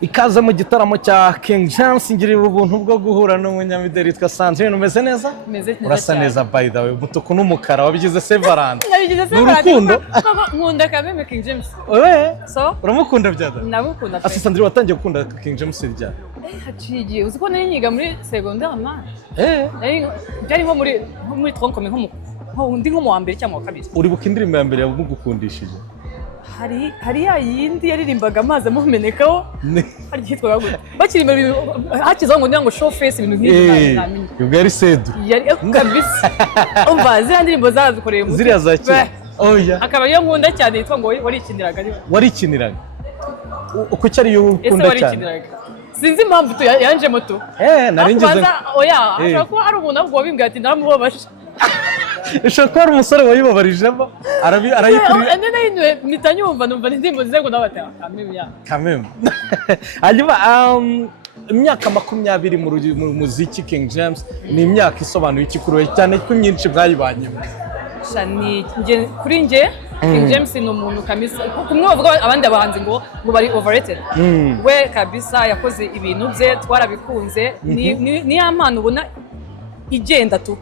ikaze mu gitaramo cya King James ngirira ubuntu bwo guhura n'umunyamideli witwa Sandrine. Umeze neza? Urasa neza by the way, umutuku n'umukara wabigize Severance. Nabigize Severance. Nkunda Kameme King James. Oye? So? Uramukunda byada? Nabukunda pe. Asa Sandrine watangiye gukunda King James ryari? Haciye. Uzi ko nari nyiga muri secondaire man. Byari nko muri troncome nko ndi nko mu wa mbere cyangwa wa kabiri. Uribuka indirimbo ya mbere yamugukundishije? Hari ya yindi yaririmbaga amazi amumenekaho. Hari cyitwa gute? Bakiri imbere hakizaho ngo nyango show face ibintu nk'ibyo namenye. Ubwo yari Sedu. Yari kabisa. Umva ziriya ndirimbo zazikoreye mu. Ziriya za kera. Oya. Akaba yo nkunda cyane yitwa ngo warikiniraga. Warikiniraga. Uko cyari yo ukunda cyane. Sinzi impamvu yanje moto. Nari ngeze. Oya, ashaka ko ari umuntu ahubwo wabimbwiye ati ndaramubabasha. Ushaka ko ari umusore wayibabarijemo arayikuri. Nene mitanyumva numva indirimbo zize ngo nabata Kameme. Hanyuma imyaka 20 mu muziki King James ni imyaka isobanuye iki kuri cyane ko myinshi bwayibanyemo. Shani kuri nge King James ni umuntu kamisa kumwe bavuga abandi abahanzi ngo bari overrated. We kabisa yakoze ibintu bye twarabikunze ni yampano ubona igenda tu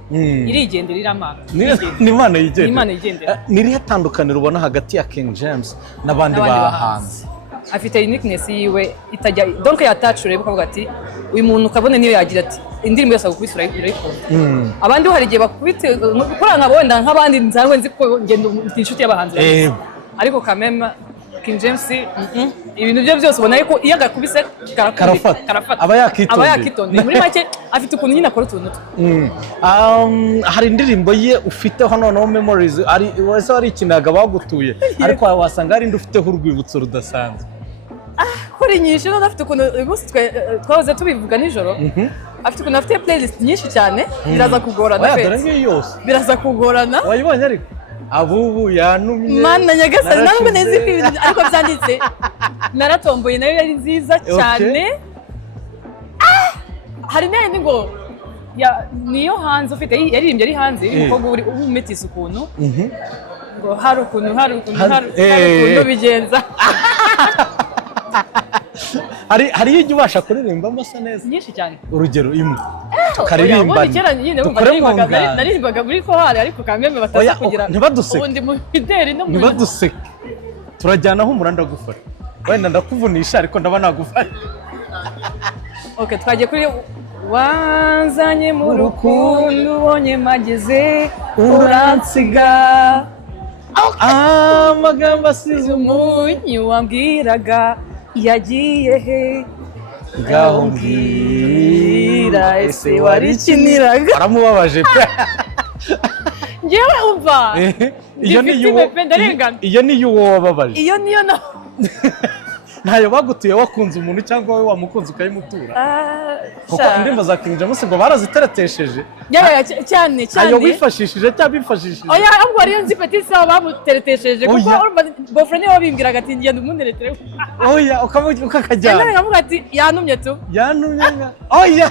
irigendera iramana ni Imana yigendera. Ni Imana yigendera. Nirihe tandukaniro ubona hagati ya King James n'abandi bahanzi? Afite uniqueness yiwe itajya donc yatachure bukavuga ati uyu muntu kabone niyo yagira ati indirimbo yose gukubisura irayikunda. Abandi hari gihe bakubite gukora nkabo wenda nk'abandi nzanwe nzi ko ngendo inshuti y'abahanzi. Ariko Kameme King James ibintu bye byose ubona yuko iyo agakubise karafata aba yakitonde muri make afite ukuntu nyine akora utuntu. Hari indirimbo ye ufiteho noneho memories wese ari ikinaga bagutuye ariko wasanga hari indi ufiteho urwibutso rudasanzwe. Kuri nyinshi no afite ukuntu umunsi twahoze tubivuga nijoro. Afite ukuntu afite playlist nyinshi cyane biraza kugorana biraza kugorana. Wayibonye ariko abubu yanumye Mana nyagasani ntabwo nezi ibintu ariko byanditse naratomboye nayo yari nziza cyane. Hari n'indi ngo niyo hanze ufite yaririmbye ari hanze umukobwa uri umetisa ukuntu ngo hari ukuntu bigenza. hari iyo ubasha kuririmba amasa neza nyinshi cyane. Urugero imwe tukaririmba naririmbaga muri kohari ariko Kameme bataza kugira ubundi mu bideri no mu ntibaduseke turajyanaho umuranda gufata wenda ndakuvunisha ariko ndaba nagufata. Okay, twagiye kuri wanzanye mu rukundo ubonye mageze uransiga amagambo asize umunyu wambwiraga yagiye he ngaho mbwira ese warikiniraga. Aramubabaje pe. Ngewe umva iyo niyo wababaje. Iyo niyo na ntayo bagutuye wakunze umuntu cyangwa wowe wamukunze ukayimutura. Kuko indirimbo za King James ngo baraziteretesheje cyane ayo bifashishije cyangwa bifashishije. Oya ahubwo ariyo nzi petit sawa bamuteretesheje kuko boyfriend we wabimbwiraga ati ngenda umunderetere. Oya ukakajyana nkavuga ati yanumye tu yanumye oya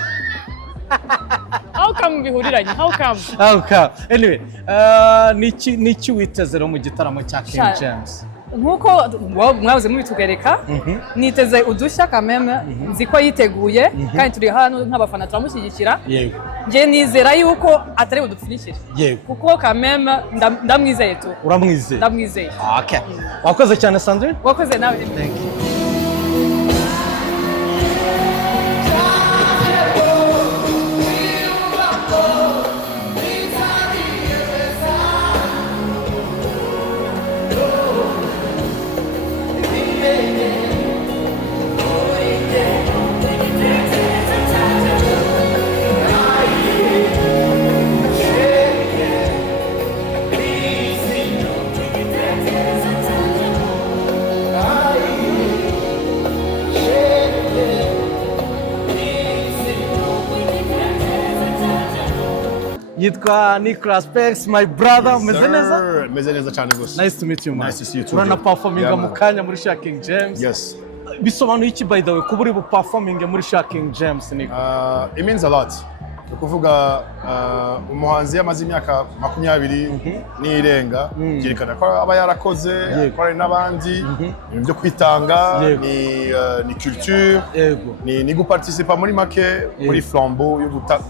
how come bihuriranye how come anyway niki witezero mu gitaramo cya King James? Nkuko mwabuze mubitugereka niteze udushya Kameme nzi ko yiteguye kandi turi hano nk'abafana turamushyigikira. Nge nizera yuko atari budupfunikire kuko Kameme ndamwizeye tu. Uramwizeye? Ndamwizeye. Okay, wakoze cyane Sandrine. Wakoze nawe. Thank you. yitwa Nicholas Pex, my brother. Meze neza? Meze neza cyane gose. Nice to meet you, man. Nice to see you too. Urana performinga mu kanya muri King James. Yes. Bisobanuye iki by the way kuba uri bu performing muri King James Nico? It means a lot. Kuvuga umuhanzi yamaze imyaka 20 n'irenga byerekana ko aba yarakoze akora n'abandi byo kwitanga ni culture ni guparticipa muri make muri flambeau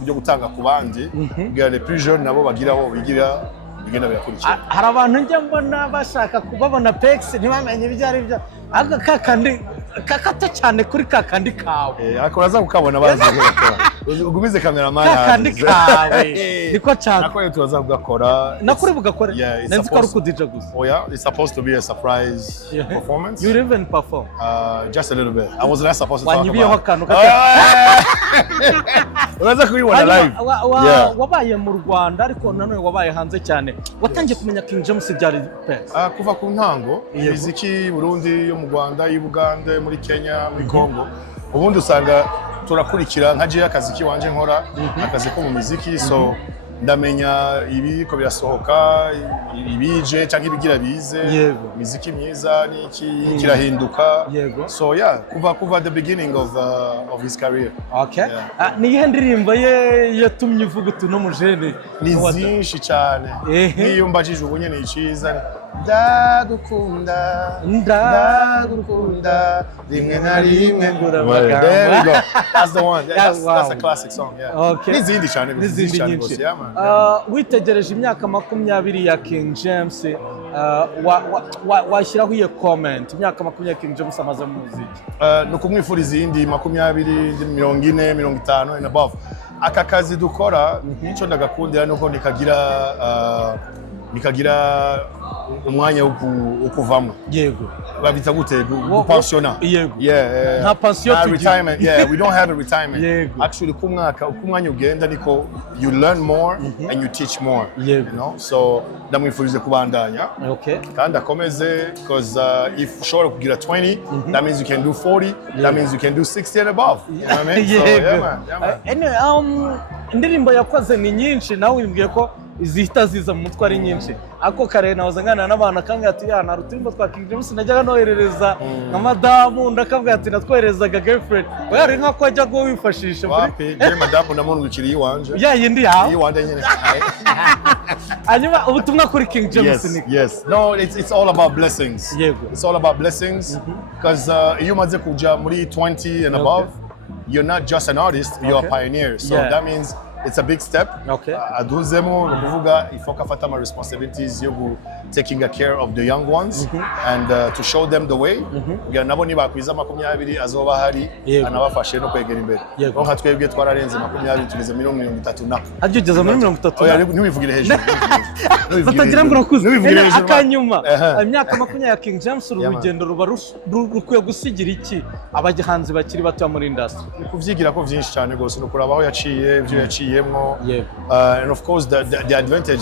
yo gutanga ku bandi kugira les plus jeunes nabo bagiraho bigira bigenda birakurikira. Hari abantu njya mbona bashaka kubabona Pex ntibamenye ibyo ari byo aga kakandi kakato cyane kuri kakandi kawe ariko uraza kukabona bazi gukora ugumize cameraman kakandi kawe niko cyane nako turaza kugakora nakuri bugakora nenzi ko ari kudija gusa. Oh yeah, it's supposed to be a surprise performance. You even perform just a little bit. I was not supposed to talk about akantu uraza kubibona live. Wabaye mu Rwanda ariko nanone wabaye hanze cyane, watangiye kumenya King James byari Pex kuva ku ntango imiziki Burundi yo mu Rwanda y'Ubugande muri Kenya muri Congo ubundi usanga turakurikira nka je akazi kiwanje nkora akazi ko mu muziki so ndamenya ibi ko birasohoka ibije cyangwa ibigira bize muziki myiza niki kirahinduka so yeah kuva the beginning of his career. Okay. Ni ihe ndirimbo ye yatumye uvuga utuno mujene ni zinshi cyane niyo mbajije ubunye ni iciza ndagukunda rimwe na rimwe ngurabagamba. There we go. That's the one. That's a classic song. Yeah. Okay. Nizindi cyane gose. Yeah man. Witegereje imyaka 20 ya King James washyiraho iyo comment imyaka 20 King James amaze mu muziki no kumwifuriza indi 20 40 50 and above. Aka kazi dukora icyo ndagakundira nuko nikagira umwanya wo kuvamo babita gute gupensiona nta pension retirement we don't have a retirement actually kumwanya ugenda niko you learn more and you teach more you know so ndamwifurize kubandanya kandi akomeze because if ushobora kugira 20 that means you can do 40 that means you can do 60 and above you know what I mean so yeah man anyway indirimbo yakoze ni nyinshi nawe wimbwiye ko izihita ziza mu mutwe ari nyinshi ako kare nahoze ngana n'abantu akanga ati yana rutimbo twa King James najyaga noherereza nka madamu ndakabwa ati natwoherezaga girlfriend bari nka ko ajya go wifashisha wapi je madamu namunugikiri iwanje yindi yawe iwande nyene anyuma ubutumwa kuri King James yes no it's all about blessings it's all about blessings because you maze kuja muri 20 and above you're not just an artist you're a pioneer so that means it's a big step. Adunzemo nukuvuga ifoka fata my responsibilities yo taking care of the young ones and to show them the way. Kugira nabo nibakwiza 20 azoba hari anabafashe no kwegera imbere. Nka twebwe twararenze 20 tugeze 30 na. Ageze muri 30. Oya ntiwivugire hejuru. Tutagira ngo urakuze. Akanyuma imyaka 20 ya King James urugendo ruba rukwiye gusigira iki abahanzi bakiri bato muri industry. Kuvyigira ko vyinshi cyane gose no kurabaho yaciye byo yaciye and of course the advantage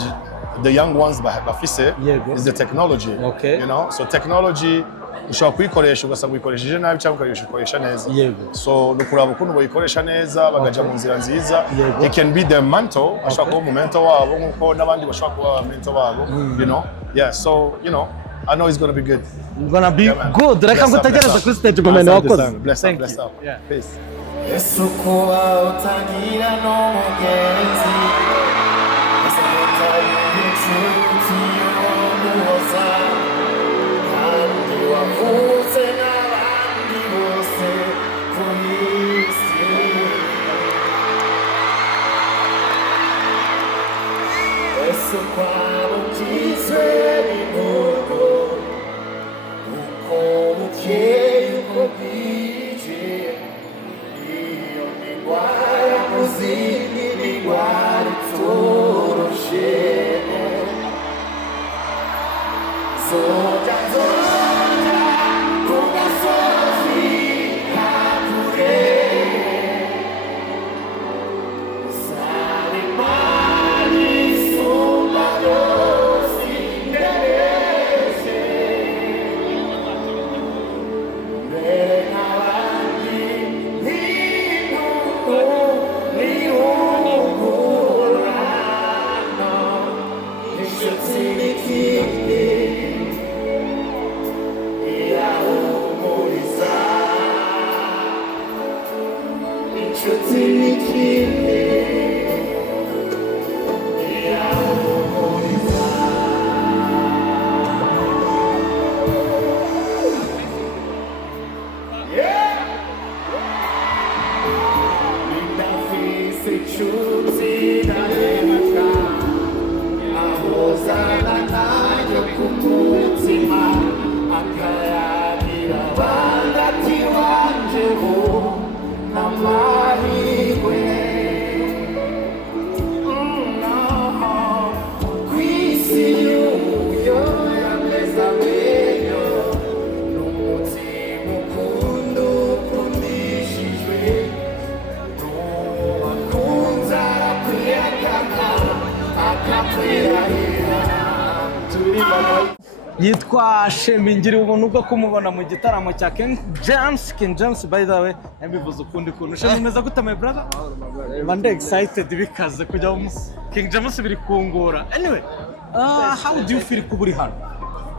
the young ones bafise is the technology you know so technology ushobora kuyikoresha ugasanga uyikoresheje nabi cyangwa ukayikoresha neza so nukuraba ukuntu bayikoresha neza bagaja mu nzira nziza it can be their mentor ashobora kuba mentor wabo nkuko n'abandi bashobora kuba mentor wabo you know so you know I know it's gonna be good. It's gonna be good. Reka ngutagereza kuri stage gomene wakoze. Bless up. Peace. Yesu kuba utagira n'umugenzi Asabutaye inshuti y'umuhoza kandi wavutse n'abandi bose ku isi Yesu kwaba ukizwe n'ingogo uko bukeye uko bwije Muzini igual toroshe Zoja Kuga sofi Hakure Sari mani Sumba dosi Nerese Bena wandi Ninu inshuti n'ikindi ndafise inshuti ntarengana ahozana nayo ku mutima akayagira bangati wanjeho n'amahirwe kw'isi y'uyo yameze amenyo n'umutima ukunda ukundishijwe n'uwakunze arakwiyagana akakwirahira yitwa Shemi ngira ubuntu bwo kumubona mu gitaramo cya King James by the way yabivuze ukundi kuntu Shemi umeze gute my brother mande excited bikaze kujya mu King James biri kungora anyway how do you feel kuburi hano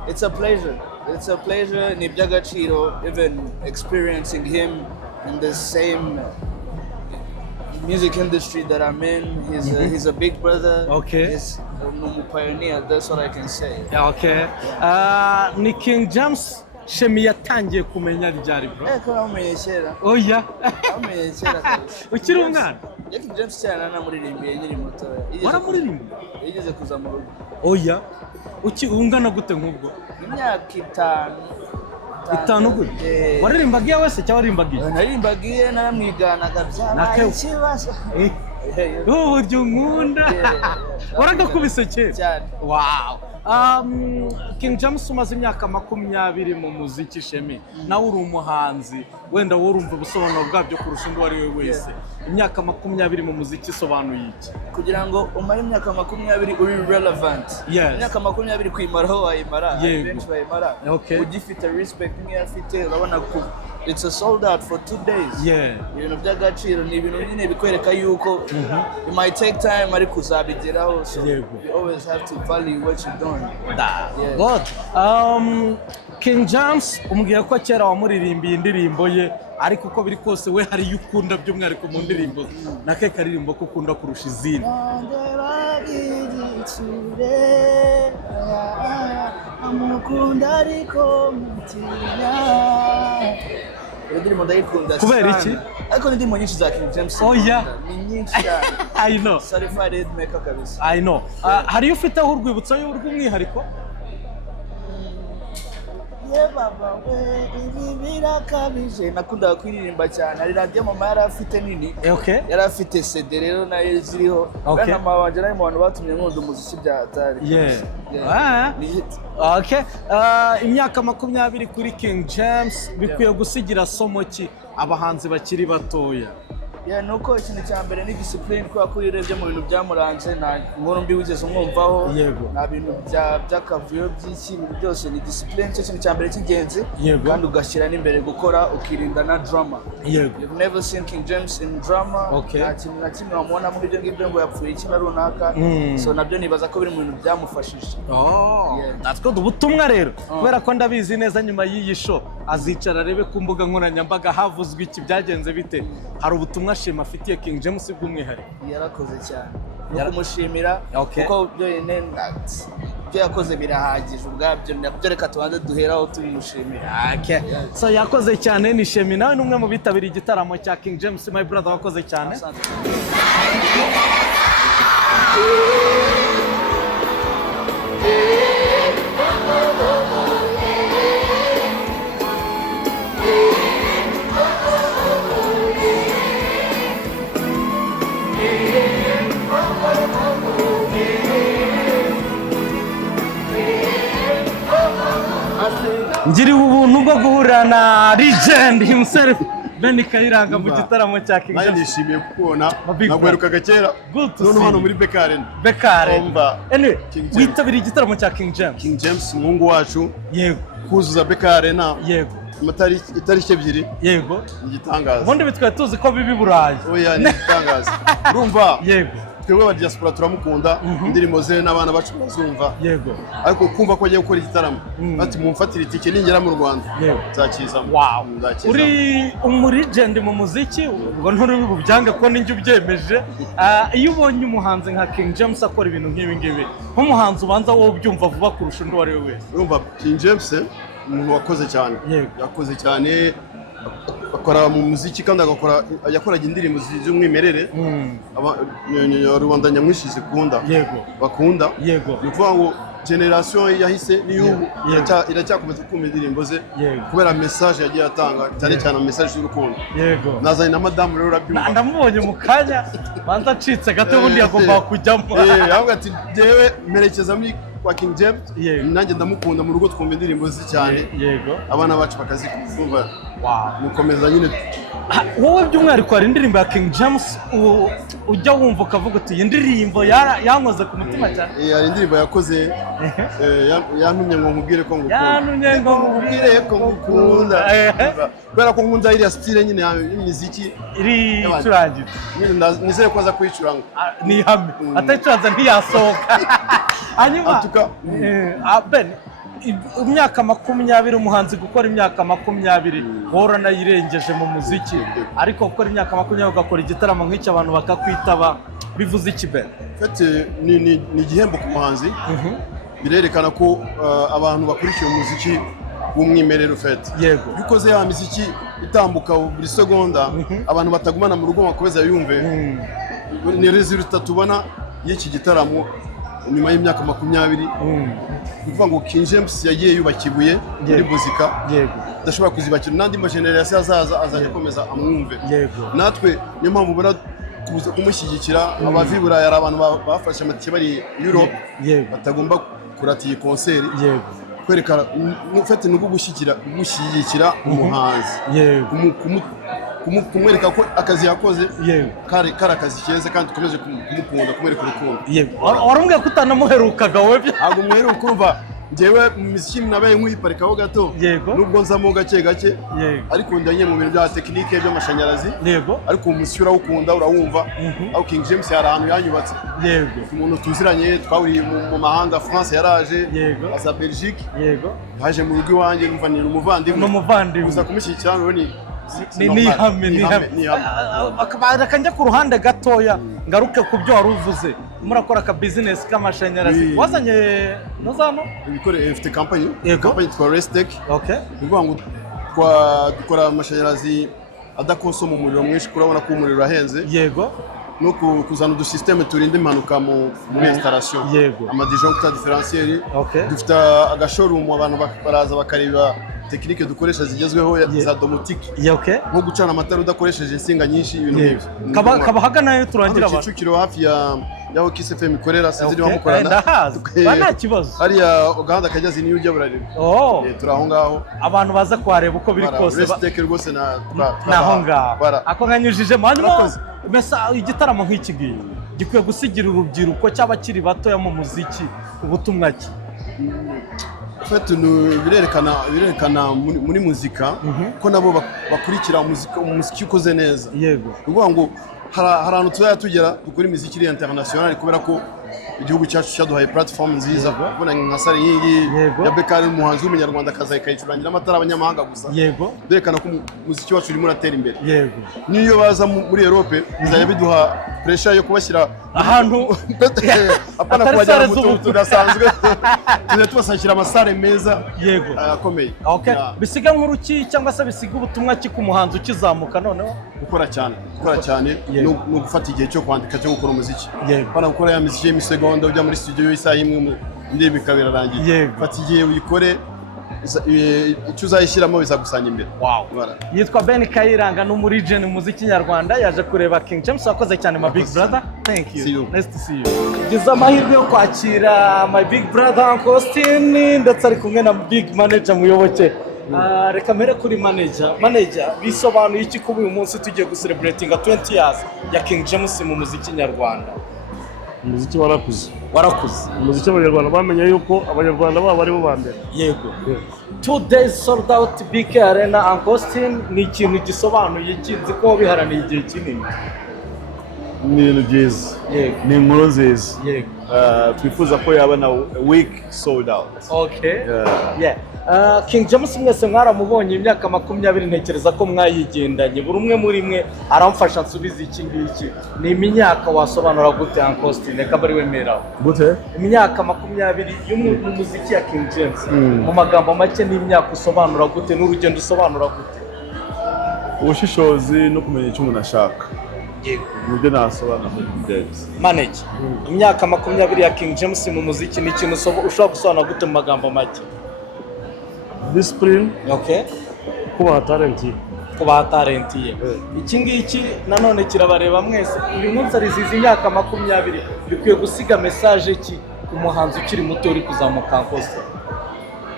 It's a pleasure. It's a pleasure. Ni by'agaciro even experiencing him in the same music industry that I'm in. He's a big brother. Okay. He's a pioneer. That's what I can say. Okay. Ni King James Shemi yatangiye kumenya ryari bro Ko namenye kera. oya Namenye kera kabisa. ukiri umwana King James cyane namuririmbiye nkiri muto. waramuririmba Yigeze kuza mu rugo. oya ungana gute nk'ubwo Imyaka 5. itanu gute waririmbagiye wese cyangwa waririmbagiye Narimbagiye naramwiganaga byabaye ikibazo. uburyo nkunda waragakubise kera Cyane. wow King James umaze imyaka 20 mu muziki Shemi nawe uri umuhanzi wenda wowe urumva ubusobanuro bwabyo kurusha undi wari we wese imyaka 20 mu muziki isobanuye iki kugira ngo umare imyaka 20 uri relevant imyaka 20 kwimaraho wayimara benshi bayimara ugifite respect niyo afite urabona ko it's a sold out for 2 days ibintu by'agaciro ni ibintu nyine bikwereka yuko it might take time ariko uzabigeraho so you always have to value what you're doing God King James umbwiye ko kera wamuririmbiye indirimbo ye ariko uko biri kose we hari yukunda by'umwihariko mu ndirimbo nake karirimbo ko ukunda kurusha izindi amukunda ariko mutinya indirimbo ndayikunda kubera iki ariko indirimbo nyinshi za King James ni nyinshi cyane I know certified maker kabisa I know hari ufite aho urwibutso y'urw'umwihariko baba we ibi birakabije nakundaga kuririmba cyane ari radio mama yari afite nini yari afite CD rero nayo ziriho bana mabanje nayo mu bantu batumye nkunda umuziki bya atari imyaka 20 kuri King James bikwiye gusigira somo ki abahanzi bakiri batoya nuko ikintu cya mbere ni discipline kwa ko urebye mu bintu byamuranze nta nkuru mbi wigeze umwumvaho nta bintu by'akavuyo by'ikintu byose ni discipline cyo kintu cya mbere cy'ingenzi kandi ugashyira n'imbere gukora ukirinda na drama you've never seen King James in drama nta kintu na kimwe wamubona muri ibyo ngibyo ngo yapfuye iki na runaka so nabyo nibaza ko biri mu bintu byamufashije natwe ubutumwa rero kubera ko ndabizi neza nyuma y'iyi show azicara arebe ku mbuga nkoranyambaga havuzwe iki byagenze bite hari ubutumwa Shema afitiye King James bw'umwihariko yarakoze cyane no kumushimira kuko byo yakoze birahagije ubwabyo nabyo reka tubanze duheraho tubimushimira so yakoze cyane ni Shemi nawe n'umwe mu bitabiriye igitaramo cya King James my brother wakoze cyane ngiriwe ubuntu bwo guhurira na legend himself Ben Kayiranga mu gitaramo cya King James nishimiye kukubona nagwerukaga kera none hano muri Bekare anyway witabiriye igitaramo cya King James umuhungu wacu kuzuza Bekare itariki 2 igitangaza ubundi bitwaye tuzi ko bibi Burayi oya ni igitangaza urumva twebwe aba diaspora turamukunda indirimbo ze n'abana bacu bazumva yego ariko kumva ko agiye gukora igitaramo ati mumfatire itike ningera mu Rwanda nzakizamo wow uri umuregend mu muziki ubwo nturi bubyange ko ninjye ubyemeje iyo ubonye umuhanzi nka King James akora ibintu nk'ibi ngibi nk'umuhanzi ubanza wowe ubyumva vuba kurusha undi wari we wese urumva King James umuntu wakoze cyane yakoze cyane akora mu muziki kandi yakoraga indirimbo z'umwimerere rubanda nyamwinshi zikunda bakunda ni ukuvuga ngo generation yahise n'iyubu iracyakomeza kumva indirimbo ze kubera message yagiye atanga cyane cyane message z'urukundo nazanye na madame rero urabyumva ndamubonye mu kanya banza acitse gato ubundi yagomba kujyamo yavuga ati jewe merekeza muri kwa King James nanjye ndamukunda mu rugo twumva indirimbo ze cyane abana bacu bakazikumva mukomeza nyine wowe by'umwihariko hari indirimbo ya King James ujya wumva ukavuga uti iyi ndirimbo yankoze ku mutima cyane hari indirimbo yakoze yantumye ngo nkubwire ko ngukunda kubera ko nkunda iriya style nyine y'imiziki iri icurangira nizeye ko aza kuyicuranga ni ihame atayicuranza ntiyasohoka hanyuma Ben imyaka 20 umuhanzi gukora imyaka 20 wora nayirengeje mu muziki ariko gukora imyaka 20 ugakora igitaramo nk'icyo abantu bakakwitaba bivuze iki Ben fete ni igihembo ku muhanzi birerekana ko abantu bakurikiye umuziki w'umwimerere ufite yego bikoze ya muziki itambuka buri segonda abantu batagumana mu rugo bakomeza yumve ni resultat tubona y'iki gitaramo nyuma y'imyaka 20 kuvuga ngo King James yagiye yubakibuye muri muzika ndashobora kuzibakira nandi ma generation azaje komeza amwumve natwe niyo mpamvu bara kumushyigikira abavibura yari abantu bafashe amatike bari Europe batagomba kurata iyi concert kwerekana ufite no gushyigikira umuhanzi kumwereka ko akazi yakoze kare akazi keza kandi tukomeje kumukunda kumwereka urukundo warambwiye ko utanamuherukaga wowe ntabwo muheruka urumva njyewe mu miziki nabaye nk'uyiparikaho gato nubwo nzamo gake ariko ndanye mu bintu bya tekinike by'amashanyarazi ariko umuziki urawukunda urawumva aho King James yari ahantu yanyubatse umuntu tuziranye twahuriye mu mahanga France yaraje aza Belgique haje mu rugo iwanjye numva ni umuvandimwe uza kumushyigikira urabona ni ihame akajya ku ruhande gatoya ngaruke ku byo wari uvuze murakora ka business k'amashanyarazi wazanye nozano ifite company twa Restec bivuga ngo dukora amashanyarazi adakonsoma umuriro mwinshi kurabona ko umuriro ahenze no kuzana udusysteme turinda impanuka muri installation amadisjoncteur differentiel dufite agashowroom abantu baraza bakareba tekinike dukoresha zigezweho za domotique nko gucana amatara udakoresheje insinga nyinshi ibintu nk'ibyo kaba hagana turangira abantu Kicukiro hafi yaho Kiss FM ikorera sinzi niba mukorana nta kibazo hariya gahanda kajyazi niyo ujya burarira turi aho ngaho abantu baza kuhareba uko biri kose Restec rwose naho ngaho ako nkanyujije hanyuma igitaramo nk'iki gihe gikwiye gusigira urubyiruko cy'abakiri batoya mu muziki ubutumwa ki birerekana muri muzika ko nabo bakurikira umuziki ukoze neza kuvuga ngo hari ahantu tuzajya tugera dukora imiziki iri international kubera ko igihugu cyacu cyaduhaye platform nziza kubona nka sare yingi ya Bekari umuhanzi w'umunyarwanda akaza ikayicurangira amatara abanyamahanga gusa birerekana ko umuziki wacu urimo uratera imbere niyo baza muri Europe bizajya biduha pressure yo kubashyira ahantu apana kubajyana mu tuntu tudasanzwe tujye tubasakira amasare meza akomeye bisiga nk'uruki cyangwa se bisiga ubutumwa ki ku muhanzi ukizamuka noneho gukora cyane no gufata igihe cyo kwandika cyo gukora umuziki apana gukora ya muziki y'imisegonda ujya muri studio y'isaha imwe indirimbo ikabirarangiye fata igihe uyikore icyo uzayishyiramo bizagusanya imbere yitwa Ben Kayiranga n'umuregend mu muziki nyarwanda yaje kureba King James wakoze cyane my big brother thank you nice to see you gize amahirwe yo kwakira my big brother Uncle Austin ndetse ari kumwe na big manager Muyoboke reka mbere kuri manager bisobanuye iki kuba uyu munsi tugiye gucelebrating 20 years ya King James mu muziki nyarwanda umuziki warakuze umuziki w'abanyarwanda bamenye yuko abanyarwanda babo ari bo ba mbere 2 days sold out BK Arena Uncle Austin ni ikintu gisobanuye kinzi ko biharaniye igihe kinini ni ibintu byiza, ni inkuru nziza, twifuza ko yaba na week sold out. King James mwese mwaramubonye imyaka 20 ntekereza ko mwayigendanye buri umwe muri mwe aramfasha nsubiza iki ngiki ni imyaka wasobanura gute Ankostine kabari wemera Gute? Imyaka 20 y'umuziki ya King James mu magambo make ni imyaka usobanura gute n'urugendo usobanura gute? Ubushishozi no kumenya icyo umuntu ashaka. Nibyo nasobanura muri James. Manage. Imyaka 20 ya King James mu muziki ni ikintu ushobora gusobanura gute mu magambo make? Discipline. Kuba talent ye. Iki ngiki nanone kirabareba mwese. Uyu munsi ariziza imyaka 20 bikwiye gusiga message ki ku muhanzi ukiri muto uri kuzamuka Ankostine?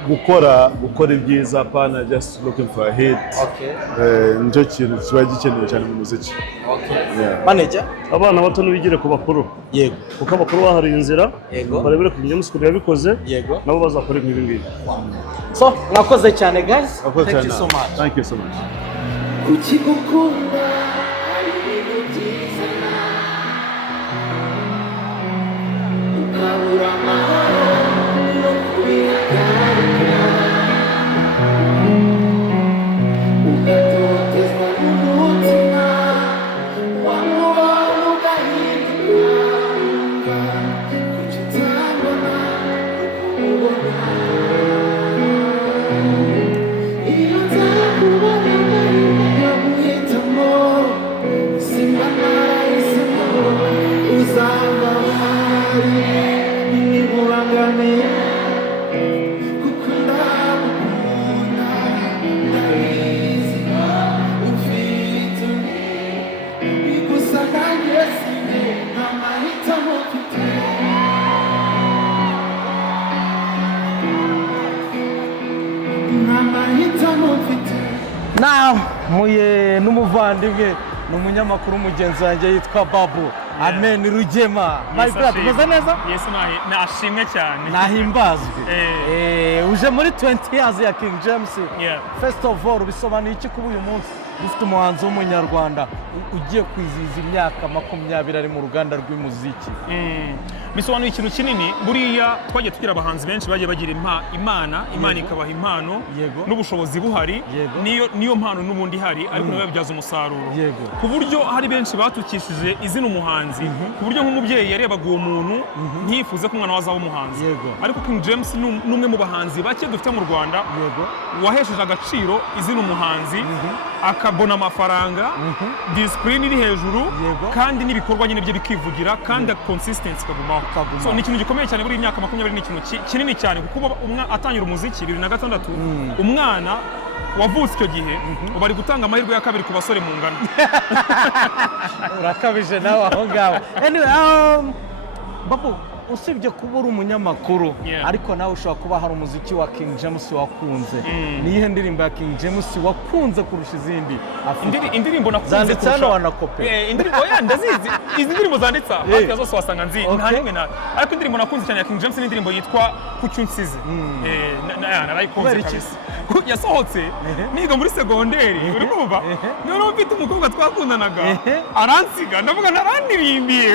Gukora ibyiza pana just looking for a hit. Nicyo kintu kiba gikenewe cyane mu muziki. Manager, abana bato nibigire ku bakuru. Yego. Kuko abakuru bahari inzira. Barebere ku James ko yabikoze. Nabo bazakora ibi ngibi. So, mwakoze cyane guys. Thank you so much. Thank you so much. Ukigukunda hari ibintu byiza ukabura amahoro no kubihagarika ugatotezwa n'umutima wamubona ugahinduka kuki utambona ukubona iyo nzakubona uzanga wari nibubangane kuko ndagukunda ndabizi ufite gusa nanjye sine nta mahitamo mfite nta mahitamo mfite Now muye n'umuvandimwe n'umunyamakuru mugenzi wanjye yitwa Babu Amen Rugema. My brother, umeze neza? Yes, nashimwe cyane. Nahimbazwe. Uje muri 20 years ya King James. First of all, bisobanuye iki kuba uyu munsi dufite umuhanzi w'umunyarwanda ugiye kwizihiza imyaka 20 ari mu ruganda rw'umuziki? Bisobanuye ikintu kinini. Buriya twagiye tugira abahanzi benshi bagiye bagira Imana ikabaha impano n'ubushobozi buhari, niyo mpano n'ubundi hari ariko nawe babyaza umusaruro. Ku buryo hari benshi batukishije izina umuhanzi, ku buryo nk'umubyeyi yarebaga uwo muntu ntifuze ko umwana wazaba umuhanzi. Ariko King James n'umwe mu bahanzi bake dufite mu Rwanda wahesheje agaciro izina umuhanzi, akabona amafaranga, discipline iri hejuru kandi n'ibikorwa nyine bye bikivugira kandi consistency kagumaho. So ni ikintu gikomeye cyane buri imyaka 20 ni ikintu kinini cyane kuko atangira umuziki 2006 umwana wavutse icyo gihe bari gutanga amahirwe ya kabiri ku basore mu ngano. Urakabije nawe aho ngaho. Anyway, Babu, usibye kuba uri umunyamakuru ariko nawe ushobora kuba hari umuziki wa King James wakunze. Niyihe ndirimbo ya King James wakunze kurusha izindi? Indirimbo nakunze zanditse hano wanakope. Indirimbo ndazizi. Izi ndirimbo zanditse hafi zose wasanga nzi nta rimwe na. Ariko indirimbo nakunze cyane ya King James ni indirimbo yitwa Kuki unsize. Narayikunze kabisa. Yasohotse niga muri segonderi, uri kumva? Niyo mfite umukobwa twakundanaga aransiga ndavuga narandirimbiye.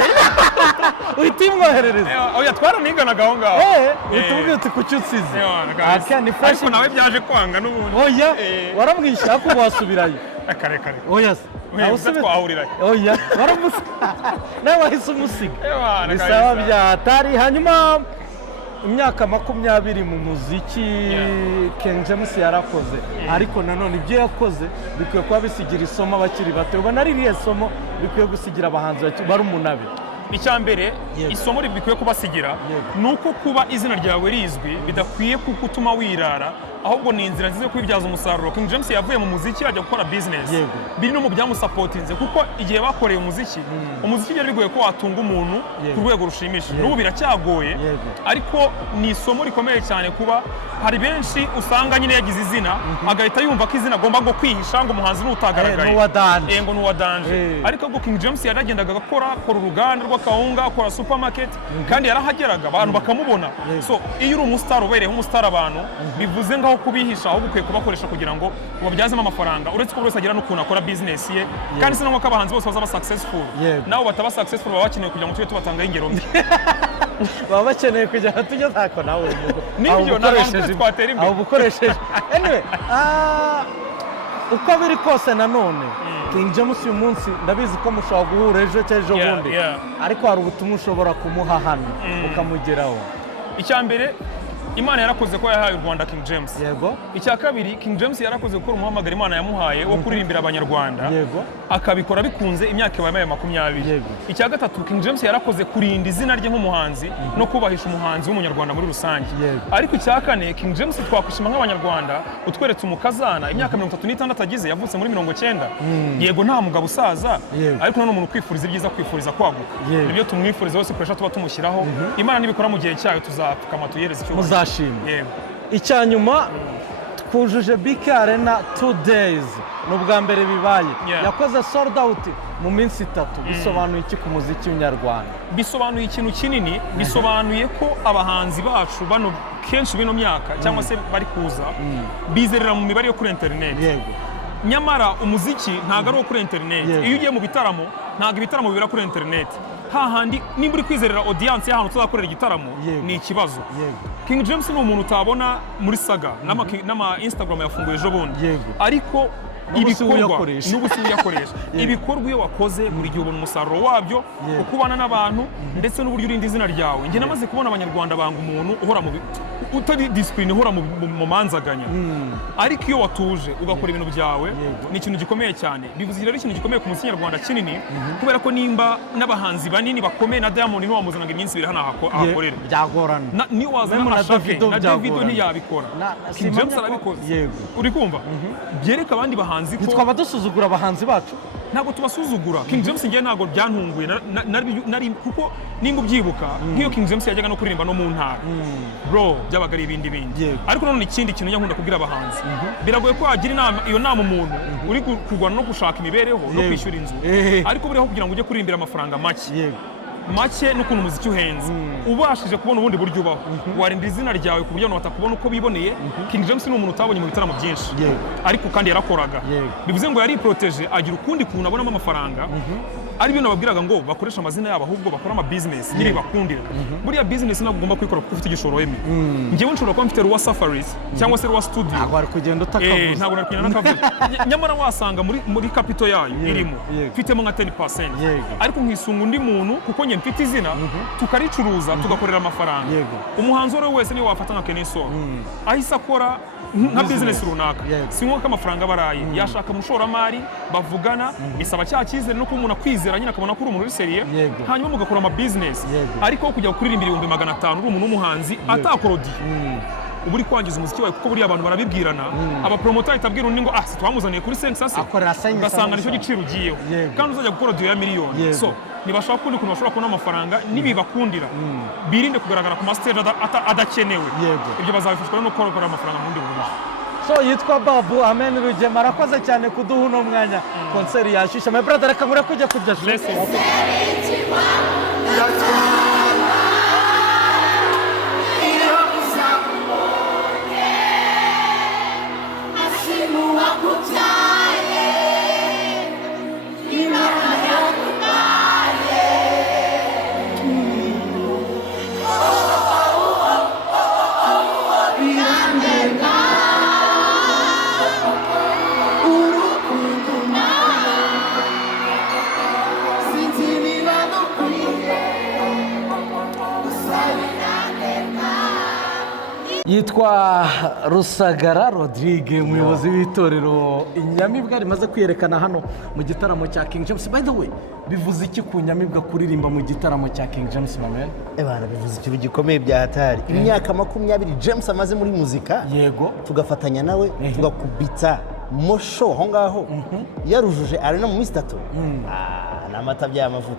Uhitimwoherereza. Oya twaraniganaga aho ngaho. Utubwiye uti kuki unsize. Ariko nawe byaje kwanga n'ubundi. Oya waramwishyira ko wasubirayo. Kare. Oya twahurirayo. Oya waramusiga. Nawe wahise umusiga. Bisaba byatari hanyuma imyaka 20 mu muziki King James yarakoze ariko nanone ibyo yakoze bikwiye kuba bisigira isomo abakiri bato. Ubona ari iriya somo bikwiye gusigira abahanzi bari umunabe? Icyambere isomo ribikwiye kubasigira nuko kuba izina ryawe rizwi bidakwiye kugutuma wirara, ahubwo ni inzira nziza kubibyaza umusaruro. King James yavuye mu muziki ajya gukora business, biri no mu byamusapotinze kuko igihe bakoreye umuziki byari bigoye ko watunga umuntu ku rwego rushimishije. N'ubu biracyagoye ariko ni isomo rikomeye cyane kuba hari benshi usanga nyine yagize izina agahita yumva ko izina agomba ngo kwihisha ngo umuhanzi n'utagaragaye ngo nuwadanje ariko ubwo King James yaragendaga agakora uruganda rwa kawunga akora supermarket kandi yarahageraga abantu bakamubona. So iyo uri umustar ubereyeho umustar abantu bivuze ngaho kubihisha aho bukwiye kubakoresha kugira ngo babyazemo amafaranga uretse ko buri wese agira n'ukuntu akora business ye kandi sinangwa ko abahanzi bose bazaba successful nabo bataba successful baba bakeneye kugira ngo tujye tubatangaho ingero mbi baba bakeneye kugira ngo tujye ntako nawe nibyo n'abantu twatera imbere aho bukoresheje anyway uko biri kose nanone King James uyu munsi ndabizi ko mushobora guhura ejo cyangwa ejo bundi ariko hari ubutumwa ushobora kumuha hano ukamugeraho. Icya mbere Imana yarakoze ko yahaye u Rwanda King James. Yego. Icya kabiri King James yarakoze gukora umuhamagaro Imana yamuhaye wo kuririmbira abanyarwanda. Yego. Akabikora bikunze imyaka yabaye 20. Yego. Icya gatatu King James yarakoze kurinda izina rye nk'umuhanzi no kubahisha umuhanzi w'umunyarwanda muri rusange. Ariko icya kane King James twakwishima nk'abanyarwanda utweretse umukazana imyaka 36 agize yavutse muri 90. Yego nta mugabo usaza ariko none umuntu kwifuriza ibyiza kwifuriza kwaguka. Nibyo tumwifuriza wose pressure tuba tumushyiraho. Imana nibikora mu gihe cyayo tuzapfukama tuyereza icyo icya nyuma twujuje BK Arena 2 days n'ubwa mbere bibaye yakoze sold out mu minsi 3 bisobanuye iki ku muziki w'Inyarwanda? Bisobanuye ikintu kinini bisobanuye ko abahanzi bacu bano kenshi bino myaka cyangwa se bari kuza bizerera mu mibare yo kuri internet. Nyamara umuziki ntago ari wo kuri internet. Iyo ugiye mu bitaramo ntago ibitaramo bibera kuri internet. Hahandi nimba uri kwizerera audience y'ahantu tuzakorera igitaramo ni ikibazo. King James ni umuntu utabona muri saga n'ama Instagram yafunguye ejo bundi ariko ibikorwa n'ubusi uyakoresha ibikorwa iyo wakoze buri gihe ubona umusaruro wabyo ukubana n'abantu ndetse n'uburyo urinda izina ryawe. Njye namaze kubona abanyarwanda banga umuntu uhora mu utari discipline uhora mu manzaganya ariko iyo watuje ugakora ibintu byawe ni ikintu gikomeye cyane. Bivuze rero ikintu gikomeye ku muziki nyarwanda kinini kubera ko nimba n'abahanzi banini bakomeye na Diamond ni wamuzanaga iminsi ibiri hano ahakorera byagorana ni wazana na David ntiyabikora King James arabikoze uri kumva byereka abandi bahanzi ko twaba dusuzugura abahanzi bacu ntabwo tubasuzugura. King James ngiye ntabwo byantunguye nari kuko nimba ubyibuka nk'iyo King James yajyaga no kuririmba no mu ntara bro byabaga ari ibindi ariko none ikindi kintu nkunda kubwira abahanzi biragoye ko wagira inama iyo nama umuntu uri kurwana no gushaka imibereho no kwishyura inzu ariko buriho kugira ngo ujye kuririmbira amafaranga make n'ukuntu umuziki uhenze ubashije kubona ubundi buryo ubaho warinda izina ryawe ku buryo abantu batakubona uko biboneye. King James ni umuntu utabonye mu bitaramo byinshi ariko kandi yarakoraga bivuze ngo yari protege agira ukundi kuntu abonamo amafaranga ari byo nababwiraga ngo bakoresha amazina yabo ahubwo bakora ama business nyiri bakundira. Buriya business ntabwo ugomba kwikora kuko ufite igishoro weme. Njyewe nshobora kuba mfite Ruwa Safaris cyangwa se Ruwa Studio ntabwo ari kugenda utakavuze ntabwo ari kugenda nakavuze nyamara wasanga muri capital yayo irimo mfitemo nka 10% ariko nkisunga undi muntu kuko njye mfite izina tukaricuruza tugakorera amafaranga. Umuhanzi wese niwe wafata nka Keneso ahise akora nka business runaka si nko amafaranga baraye yashaka umushoramari bavugana isaba cya cyizere no kumuntu akwizera nyine akabona ko uri umuntu uri seriye hanyuma mugakora ama business ariko kujya kuririmbira 500 uri umuntu w'umuhanzi atakorodi ubu uri kwangiza umuziki wawe kuko buriya abantu barabibwirana aba promoter itabwira undi ngo si twamuzaniye kuri 500 ugasanga nicyo giciro ugiyeho kandi uzajya gukora diyo ya miliyoni. So nibashaka kundi kuntu bashobora kubona amafaranga nibibakundira birinde kugaragara ku mastage adakenewe ibyo bazabifashwa no gukora amafaranga mu bundi buryo. So yitwa Babu Amen Rugema arakoze cyane kuduha uno mwanya konseri yashisha my brother reka ngure kujya kurya yitwa Rusagara Rodrigue umuyobozi w'itorero Inyamibwa rimaze kwiyerekana hano mu gitaramo cya King James. By the way bivuze iki ku Nyamibwa kuririmba mu gitaramo cya King James mamen? Bana bivuze ikintu gikomeye bya hatari imyaka 20 James amaze muri muzika tugafatanya nawe tugakubita mosho aho ngaho yarujuje arena mu minsi 3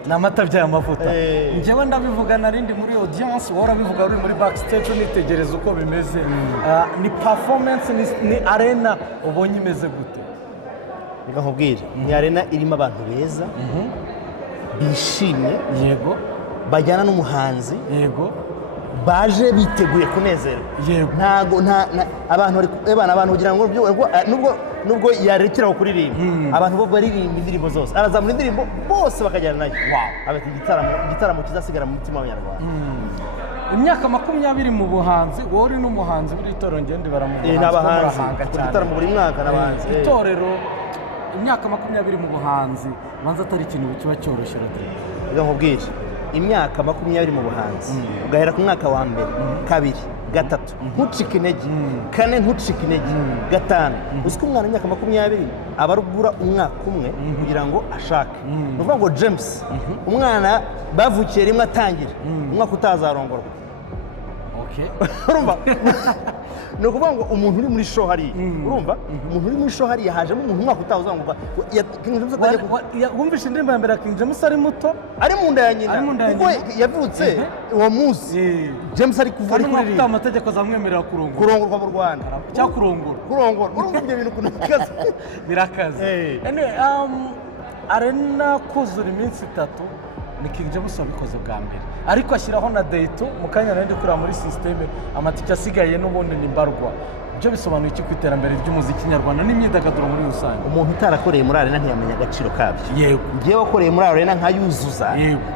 n'amata by'amavuta njyewe ndabivuga narindi muri audience wora bivuga uri muri backstage unitegereza uko bimeze ni performance ni arena ubonye imeze gute? Reka nkubwire ni arena irimo abantu beza bishimye bajyana n'umuhanzi yego baje biteguye kunezerwa yego ntago abantu kugira ngo nubwo yarekeraho kuririmba abantu bo baririmba indirimbo zose arazamura indirimbo bose bakajyana nayo abati igitaramo kizasigara mu mutima w'abanyarwanda. Imyaka 20 mu buhanzi, wowe uri n'umuhanzi buri itorero ngende baramuhanzi n'abahanzi igitaramo buri mwaka n'abahanzi itorero. Imyaka 20 mu buhanzi manza atari ikintu kiba cyoroshye Rodrigue. Reka nkubwire imyaka 20 mu buhanzi ugahera ku mwaka wa mbere kabiri gatatu ntucike intege kane ntucike intege gatanu uziko umwana imyaka 20 abarugura umwaka umwe kugira ngo ashake nuvuga ngo James umwana bavukiye rimwe atangira umwaka utazarongorwa. Urumva ni ukuvuga ngo umuntu uri muri show hariya urumva umuntu uri muri show hariya hajemo umuntu umwaka utazarongorwa wumvishe indirimbo ya mbere King James ari muto ari mu nda ya nyina kuko yavutse uwo munsi James ari kuva ari kuririmba amategeko azamwemerera kurongorwa mu Rwanda cyangwa kurongora urumva ibyo bintu kunakaza birakaze. Arena kuzura iminsi 3 ni King James wabikoze bwa mbere ariko ashyiraho na date mu kanya nandi kurira muri systeme amatike asigaye n'ubundi ni mbarwa. Ibyo bisobanuye iki ku iterambere ry'umuziki nyarwanda n'imyidagaduro muri rusange? Umuntu utarakoreye muri arena ntiyamenya agaciro kabyo. Yego ngiye wakoreye muri arena nkayuzuza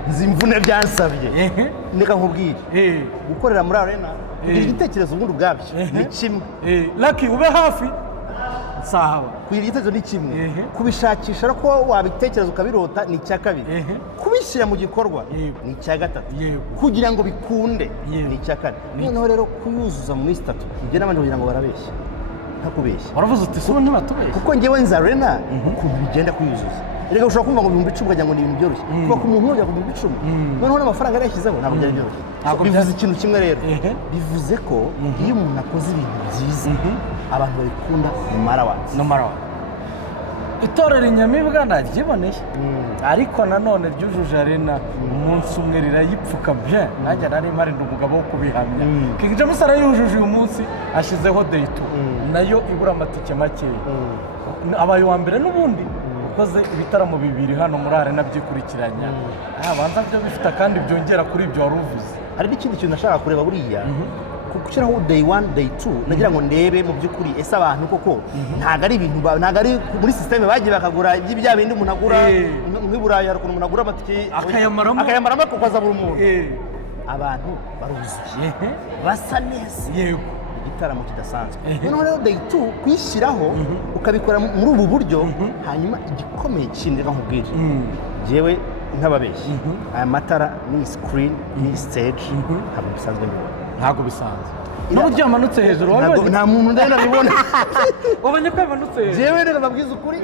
nzi imvune byansabye nika nkubwire gukorera muri arena kugira igitekerezo ubundi ubwabyo ni kimwe Lucky ube hafi sawa kugira igitekerezo ni kimwe kubishakisha ko wabitekereza ukabirota ni icya kabiri kubishyira mu gikorwa ni icya gatatu kugira ngo bikunde ni icya kane noneho rero kuyuzuza mu minsi 3 ibyo n'abandi kugira ngo barabeshya ntakubeshya waravuze uti sibo ntibatubeshya kuko ngewe nzi arena ukuntu bigenda kuyuzuza reka ushobora kumva ngo 1010 ukagira ngo ni ibintu byoroshye kuko ku muntu ujya ku 1010 noneho n'amafaranga yarashyizeho ntabwo byari byoroshye bivuze ikintu kimwe rero bivuze ko iyo umuntu akoze ibintu byiza abantu babikunda no mara itorero inyamibwa naryiboneye ariko nanone ryujuje arena umunsi umwe rirayipfuka bien nanjye nari mpari umugabo wo kubihamya King James arayujuje uyu munsi ashyizeho date nayo ibura amatike make abaye wa mbere n'ubundi ukoze ibitaramo bibiri hano muri arena byikurikiranya abanza byo bifite kandi byongera kuri ibyo waruvuze. Hari n'ikindi kintu nashaka kureba buriya gushyiraho day 1 day 2 nagira ngo ndebe mu by'ukuri ese abantu koko ntago ari ibintu ntago ari muri systeme bagiye bakagura ibya bindi umuntu agura nk'Iburaya ukuntu umuntu agura amatike akayamaramo kukaza buri muntu abantu baruzuye basa neza yego igitaramo kidasanzwe noneho rero day 2 kwishyiraho ukabikora muri ubu buryo hanyuma igikomeye kindi nkubwire jewe nk'ababeshyi aya matara ni screen ni stage ntabwo bisanzwe ndibona ntabwo bisanzwe n'uburyo yamanutse hejuru nta muntu ndabibona wabonye ko yamanutse hejuru jewe rero babwiza ukuri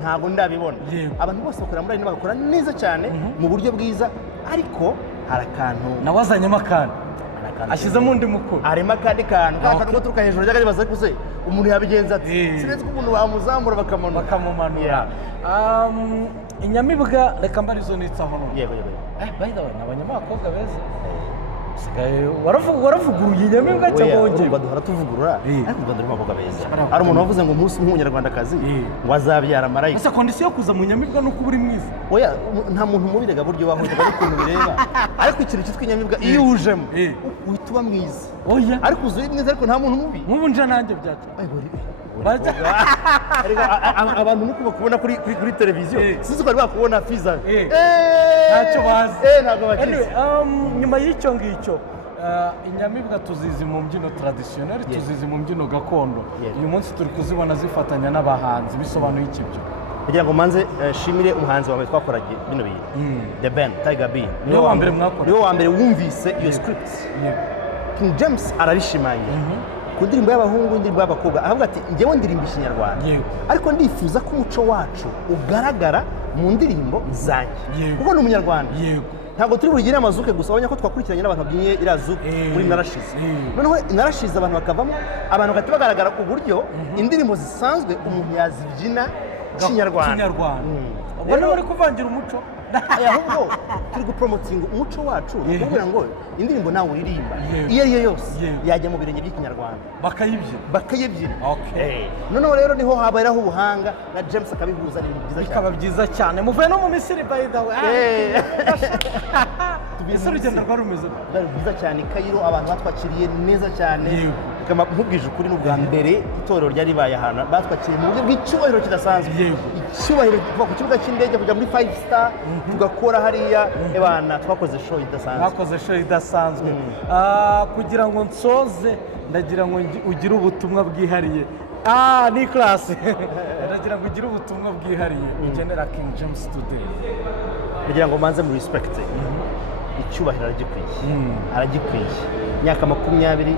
ntabwo ndabibona abantu bose bakora muri arena bagakora neza cyane mu buryo bwiza ariko hari akantu nawazanyemo akantu ashyizemo undi mukuru harimo akandi kantu k'akantu gaturuka hejuru ry'akandi baza kuze umuntu yabigenza ati sinetse ko umuntu bamuzamura bakamumanura inyamibwa reka mbarizo nitsaho none yego by the way n'abanyamabakobwa beza waravuguruye inyamibwa cyabonge baduhora tuvugurura ariko Rwanda rurimo abakobwa beza hari umuntu wavuze ngo umunsi nk'umunyarwandakazi ngo azabyara marayika ese kondisiyo yo kuza mu nyamibwa nuko uba uri mwiza oya nta muntu mubirega buryo wahurira n'ukuntu bireba ariko ikintu cyitwa inyamibwa iyo ujemo uhita uba mwiza ariko uzi uri mwiza ariko nta muntu mubi nk'ubu nje nanjye byacu abantu nuko bakubona kuri televiziyo sinzi ko bari bakubona fiza ntacyo bazi ntabwo bakizi. Nyuma y'icyo ngicyo inyamibwa tuzizi mu mbyino traditionnel tuzizi mu mbyino gakondo uyu munsi turi kuzibona zifatanya n'abahanzi bisobanuye iki byo kugira ngo manze shimire umuhanzi wawe twakoranye bino bintu The Ben Tiger B niwe wa mbere mwakora niwe wa mbere wumvise iyo script King James arabishimangira ku ndirimbo y'abahungu indirimbo y'abakobwa avuga ati njyewe ndirimba ikinyarwanda ariko ndifuza ko umuco wacu ugaragara mu ndirimbo zanjye kuko ni umunyarwanda ntabwo turi burigire amazuke gusa abanya ko twakurikiranye n'abantu babyinnye irazuke muri narashize noneho narashize abantu bakavamo abantu bagahita bagaragara uburyo indirimbo zisanzwe umuntu yazibyina kinyarwanda mbona bari kuvangira umuco ahubwo turi gupromotinga umuco wacu kugira ngo indirimbo nawe uririmba iyo ari yo yose yajya mu birenge by'ikinyarwanda bakayibyina noneho rero niho haberaho ubuhanga na James akabihuza n'ibintu byiza cyane bikaba byiza cyane muvuye no mu Misiri by the way urugendo rwari rumeze rwiza cyane Kayiro abantu batwakiriye neza cyane nkubwije ukuri n'ubwa mbere itorero ryari ribaye ahantu batwakiriye mu buryo bw'icyubahiro kidasanzwe icyubahiro kuva ku kibuga cy'indege kujya muri 5 star tugakora hariya ebana twakoze show idasanzwe kugira ngo nsoze ndagira ngo ugire ubutumwa bwihariye ni class ndagira ngo ugire ubutumwa bwihariye ugenera King James today kugira ngo manze mu respect icyubahiro aragikwiye imyaka 20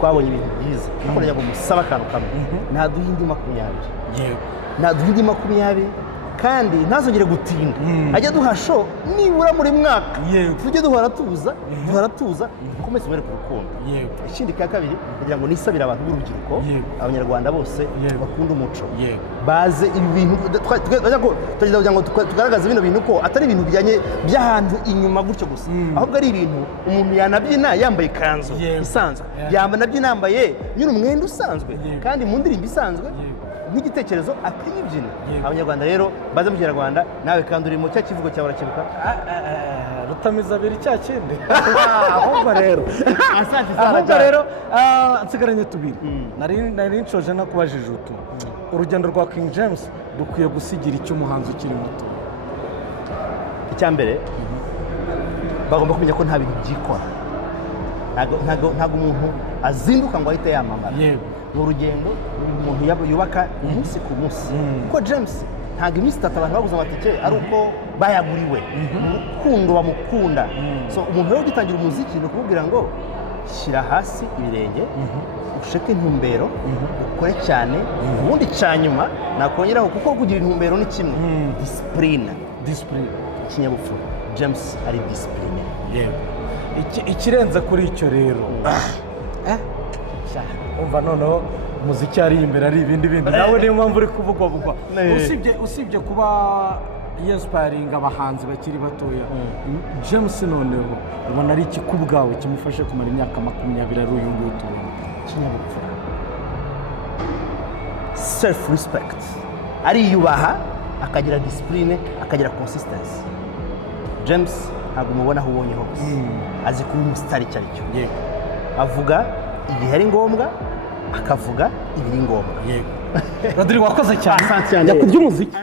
twabonye ibintu byiza kugira ngo musaba akantu kamwe naduha indi 20 naduha indi 20 kandi ntazongere gutinda ajya duha show nibura muri mwaka tujye duhora tuza komeze mwere ku rukundo ikindi ka kabiri kugira ngo nisabira abantu b'urubyiruko abanyarwanda bose bakunda umuco baze ibi bintu kugira ngo tugaragaze bino bintu ko atari ibintu bijyanye by'ahantu inyuma gutyo gusa ahubwo ari ibintu umuntu yanabyina yambaye ikanzu isanzwe yanabyina yambaye nyine umwenda usanzwe kandi mu ndirimbo isanzwe nk'igitekerezo akayibyina abanyarwanda rero baze mu kinyarwanda nawe kandi uri mu cya kivugo cyawe urakibuka rutamiza abiri cya kindi ahubwo rero nsigaranye tubiri nari nshoje no kubajije utu urugendo rwa King James rukwiye gusigira icyo umuhanzi ukiri muto icya mbere bagomba kumenya ko nta bintu byikora ntabwo umuntu azinduka ngo ahite yamamara ni urugendo umuntu yubaka umunsi ku munsi kuko James ntabwo iminsi 3 abantu baguze amatike ari uko bayaguriwe urukundo bamukunda so umuntu rero ugitangira umuziki ni ukubwira ngo shyira hasi ibirenge usheke intumbero ukore cyane ubundi cyanyuma nakongeraho kuko kugira intumbero ni kimwe discipline ikinyabupfura James ari discipline ikirenze kuri icyo rero umva noneho umuziki ari imbere ari ibindi nawe niyo mpamvu uri kuvugwa usibye kuba yinspiring abahanzi bakiri batoya James noneho ubona ari iki kubwawe kimufashe kumara imyaka 20 ari uyu nguyu tubona kinyabupfura self respect ariyubaha akagira discipline akagira consistency James ntabwo umubona aho ubonye hose azi kuba umusitari icyo ari cyo avuga igihe ari ngombwa akavuga ibiri ngombwa Rodrigo wakoze cyane jya kurya umuziki